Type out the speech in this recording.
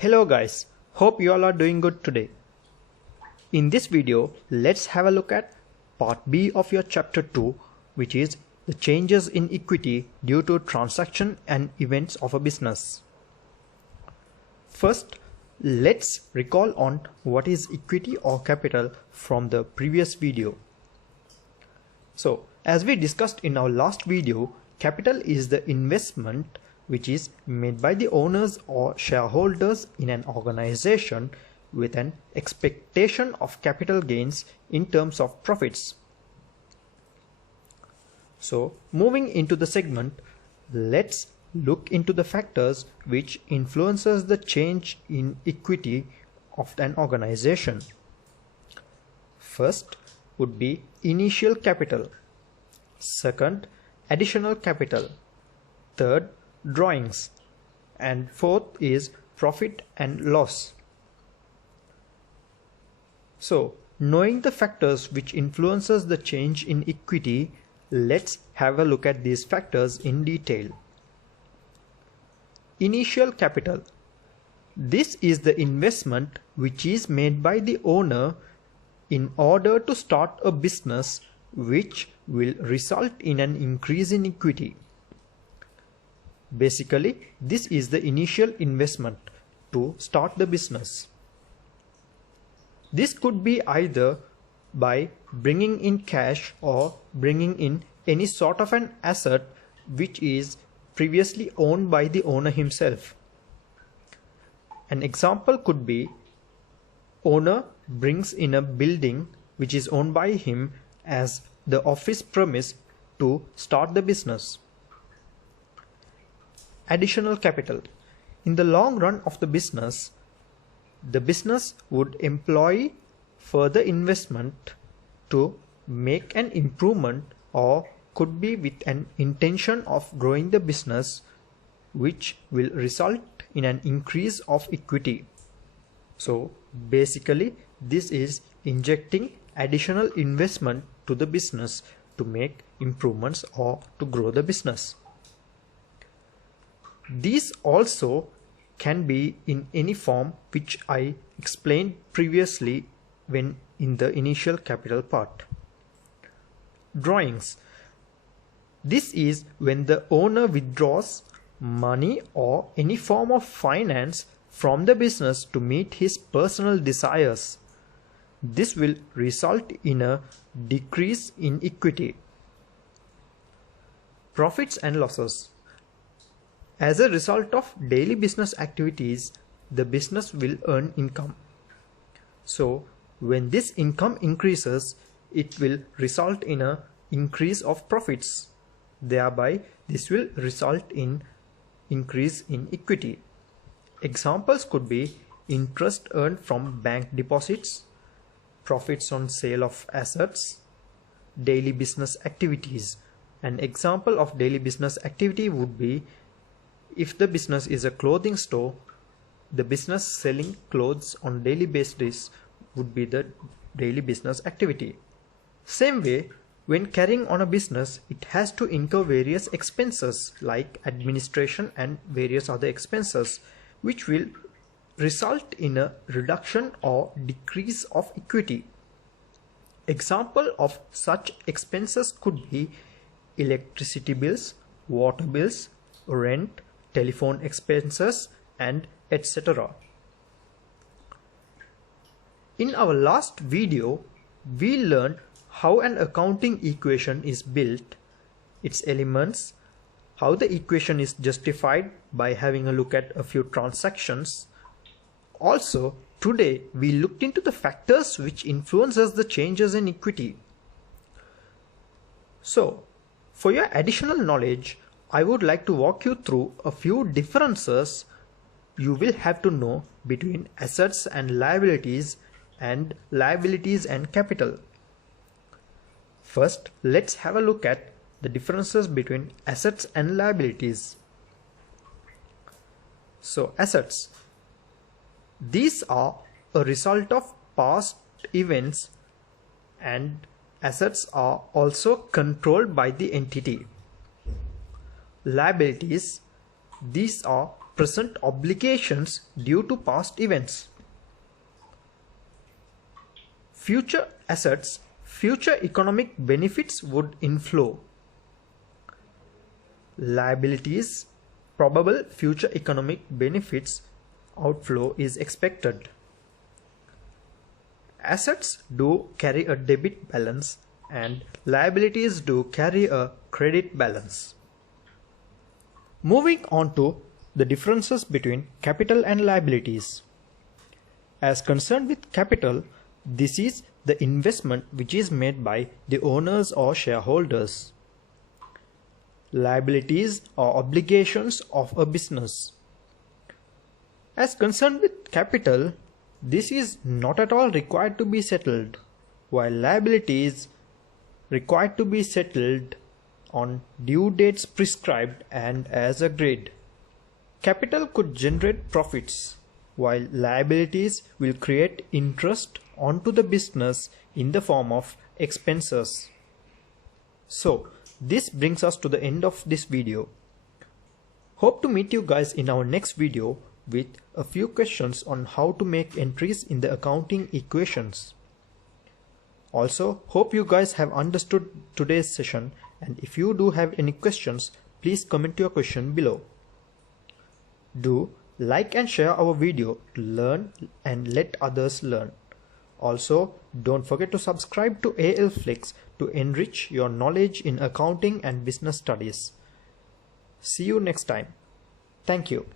Hello guys, hope you all are doing good today. In this video, let's have a look at part B of your chapter 2, which is the changes in equity due to transaction and events of a business. First, let's recall on what is equity or capital from the previous video. So, as we discussed in our last video, capital is the investment which is made by the owners or shareholders in an organization with an expectation of capital gains in terms of profits. So, moving into the segment, let's look into the factors which influences the change in equity of an organization. First would be initial capital. Second, additional capital. Third, drawings, and fourth is profit and loss. So, knowing the factors which influences the change in equity, let's have a look at these factors in detail. Initial capital. This is the investment which is made by the owner in order to start a business which will result in an increase in equity. Basically, this is the initial investment to start the business. This could be either by bringing in cash or bringing in any sort of an asset which is previously owned by the owner himself. An example could be owner brings in a building which is owned by him as the office premise to start the business. Additional capital. In the long run of the business would employ further investment to make an improvement, or could be with an intention of growing the business, which will result in an increase of equity. So basically, this is injecting additional investment to the business to make improvements or to grow the business. These also can be in any form which I explained previously when in the initial capital part. Drawings. This is when the owner withdraws money or any form of finance from the business to meet his personal desires. This will result in a decrease in equity. Profits and losses. As a result of daily business activities, the business will earn income. So, when this income increases, it will result in an increase of profits. Thereby, this will result in increase in equity. Examples could be interest earned from bank deposits, profits on sale of assets, daily business activities. An example of daily business activity would be if the business is a clothing store, the business selling clothes on daily basis would be the daily business activity. Same way, when carrying on a business, it has to incur various expenses like administration and various other expenses, which will result in a reduction or decrease of equity. Example of such expenses could be electricity bills, water bills, rent, telephone expenses, and etc. In our last video, we learned how an accounting equation is built, its elements, how the equation is justified by having a look at a few transactions. Also, today we looked into the factors which influences the changes in equity. So, for your additional knowledge, I would like to walk you through a few differences you will have to know between assets and liabilities and capital. First, let's have a look at the differences between assets and liabilities. So, assets. These are a result of past events, and assets are also controlled by the entity. Liabilities. These are present obligations due to past events. Future assets, future economic benefits would inflow. Liabilities, probable future economic benefits outflow is expected. Assets do carry a debit balance and liabilities do carry a credit balance. Moving on to the differences between capital and liabilities. As concerned with capital, this is the investment which is made by the owners or shareholders. Liabilities are obligations of a business. As concerned with capital, this is not at all required to be settled, while liabilities required to be settled on due dates prescribed and as agreed. Capital could generate profits, while liabilities will create interest onto the business in the form of expenses. So, this brings us to the end of this video. Hope to meet you guys in our next video with a few questions on how to make entries in the accounting equations. Also, hope you guys have understood today's session, and if you do have any questions, please comment your question below. Do like and share our video to learn and let others learn. Also, don't forget to subscribe to ALFlix to enrich your knowledge in accounting and business studies. See you next time. Thank you.